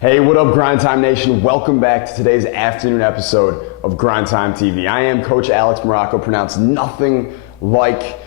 Hey, what up, Grind Time Nation? Welcome back to today's afternoon episode of Grind Time TV. I am Coach Alex Maroko, pronounced nothing like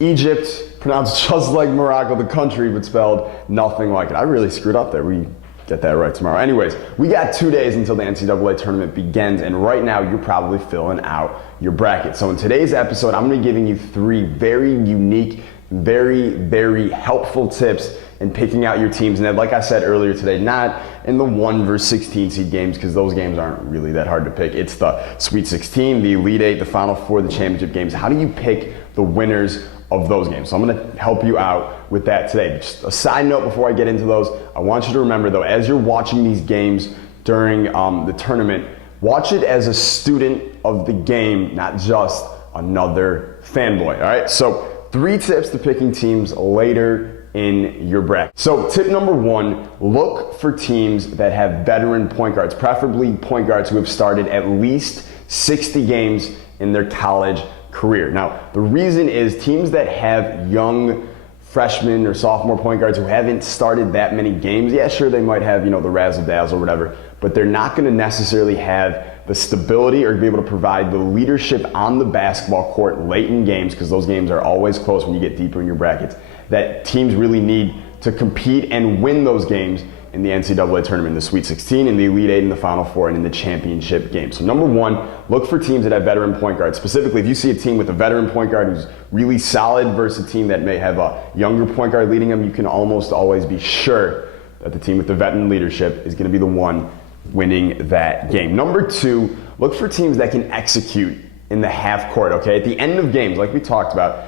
Egypt, pronounced just like Morocco, the country, but spelled nothing like it. I really screwed up there. We get that right tomorrow. Anyways, we got 2 days until the NCAA tournament begins, and right now you're probably filling out your bracket. So in today's episode, I'm going to be giving you 3 very unique, very helpful tips in picking out your teams. And like I said earlier today, not in the 1 versus 16 seed games, because those games aren't really that hard to pick. It's the Sweet 16, the Elite 8, the Final 4, the championship games. How do you pick the winners of those games? So I'm going to help you out with that today. Just a side note before I get into those, I want you to remember though, as you're watching these games during the tournament, watch it as a student of the game, not just another fanboy. All right, so 3 tips to picking teams later in your bracket. So tip number 1, look for teams that have veteran point guards, preferably point guards who have started at least 60 games in their college career. Now, the reason is teams that have young freshmen or sophomore point guards who haven't started that many games, yeah, sure, they might have, the razzle-dazzle or whatever, but they're not going to necessarily have the stability or be able to provide the leadership on the basketball court late in games, because those games are always close when you get deeper in your brackets, that teams really need to compete and win those games in the NCAA tournament, the Sweet 16, in the Elite 8, in the Final 4, and in the championship game. So number 1, look for teams that have veteran point guards. Specifically, if you see a team with a veteran point guard who's really solid versus a team that may have a younger point guard leading them, you can almost always be sure that the team with the veteran leadership is going to be the one winning that game. Number 2, look for teams that can execute in the half court, okay? At the end of games, like we talked about,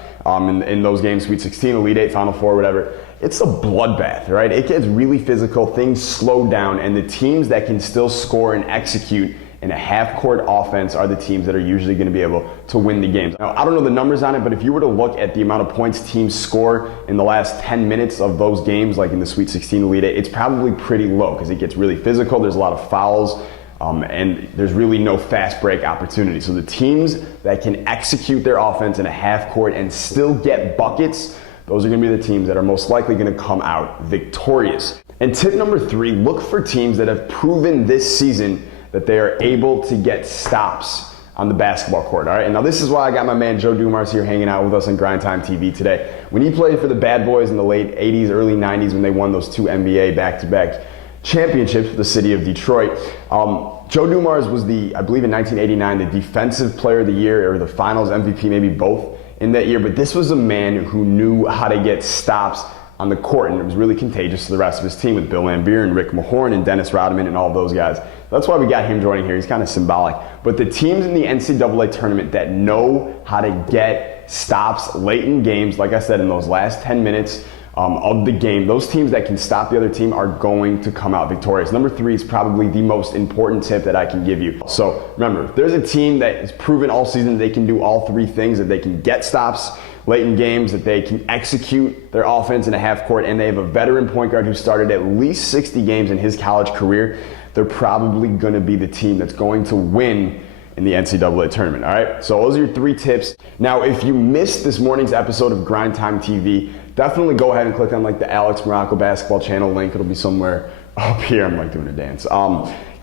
in those games, Sweet 16, Elite 8, Final 4, whatever, it's a bloodbath, right? It gets really physical, things slow down, and the teams that can still score and execute in a half-court offense are the teams that are usually going to be able to win the games. Now, I don't know the numbers on it, but if you were to look at the amount of points teams score in the last 10 minutes of those games, like in the Sweet 16, Elite 8, it's probably pretty low because it gets really physical, there's a lot of fouls, and there's really no fast break opportunity. So the teams that can execute their offense in a half court and still get buckets, those are going to be the teams that are most likely going to come out victorious. And tip number 3, look for teams that have proven this season that they are able to get stops on the basketball court. All right, and now this is why I got my man Joe Dumars here hanging out with us on Grind Time TV today. When he played for the Bad Boys in the late 80s, early 90s, when they won those 2 NBA back-to-back championships with the city of Detroit, Joe Dumars was I believe in 1989, the defensive player of the year, or the finals MVP, maybe both in that year. But this was a man who knew how to get stops on the court, and it was really contagious to the rest of his team with Bill Laimbeer and Rick Mahorn and Dennis Rodman and all those guys. That's why we got him joining here. He's kind of symbolic. But the teams in the NCAA tournament that know how to get stops late in games, like I said, in those last 10 minutes of the game, those teams that can stop the other team are going to come out victorious. Number 3 is probably the most important tip that I can give you. So remember, if there's a team that has proven all season they can do all 3 things, that they can get stops late in games, that they can execute their offense in a half court, and they have a veteran point guard who started at least 60 games in his college career, they're probably going to be the team that's going to win in the NCAA tournament. All right, so those are your 3 tips. Now, if you missed this morning's episode of Grind Time TV, definitely go ahead and click on the Alex Maroko Basketball channel link. It'll be somewhere up here. I'm doing a dance.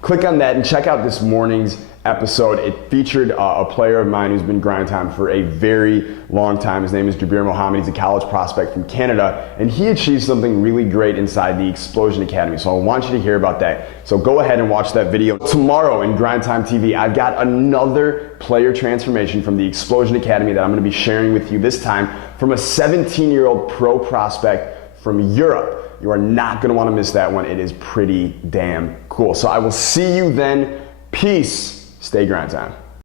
Click on that and check out this morning's episode. It featured a player of mine who's been Grind Time for a very long time. His name is Jabir Mohammed. He's a college prospect from Canada, and he achieved something really great inside the Explosion Academy. So I want you to hear about that. So go ahead and watch that video. Tomorrow in Grind Time TV, I've got another player transformation from the Explosion Academy that I'm going to be sharing with you, this time from a 17-year-old pro prospect from Europe. You are not going to want to miss that one. It is pretty damn cool. So I will see you then. Peace. Stay Grind Time.